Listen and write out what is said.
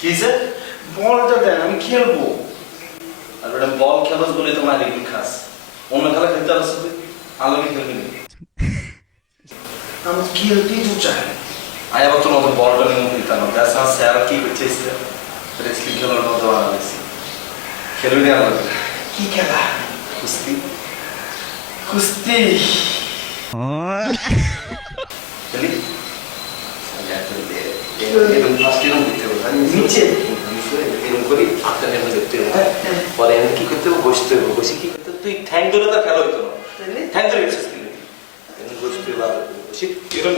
কিসে বলটা দেন আমি খেলবো আর বেটা বল খেলোস বলে তো মারি কি খাস অন্য খেলা খেলতে আসছ তুই আলোকে খেলবি না আমি খেলতেই তো চাই আয় আবার তোর মতো বলটা নিয়ে খেলতে না ব্যাস আমার স্যার কি করছিস রেসলিং খেলার মতো বানাইছি খেলবি না আলোকে কি খেলা কুস্তি কুস্তি খেলি এরকম ফার্স্ট এরকম দিতে হবে নিচে এরকম করি আটটা নেমে দেখতে হবে পরে এমনি কি করতে হবে বসতে হবে বসে কি করতে তুই ঠ্যাং ধরে তার খেলা হইতো না ঠ্যাং ধরে এক্সারসাইজ করবি এমনি বসতে হবে বসে এরকম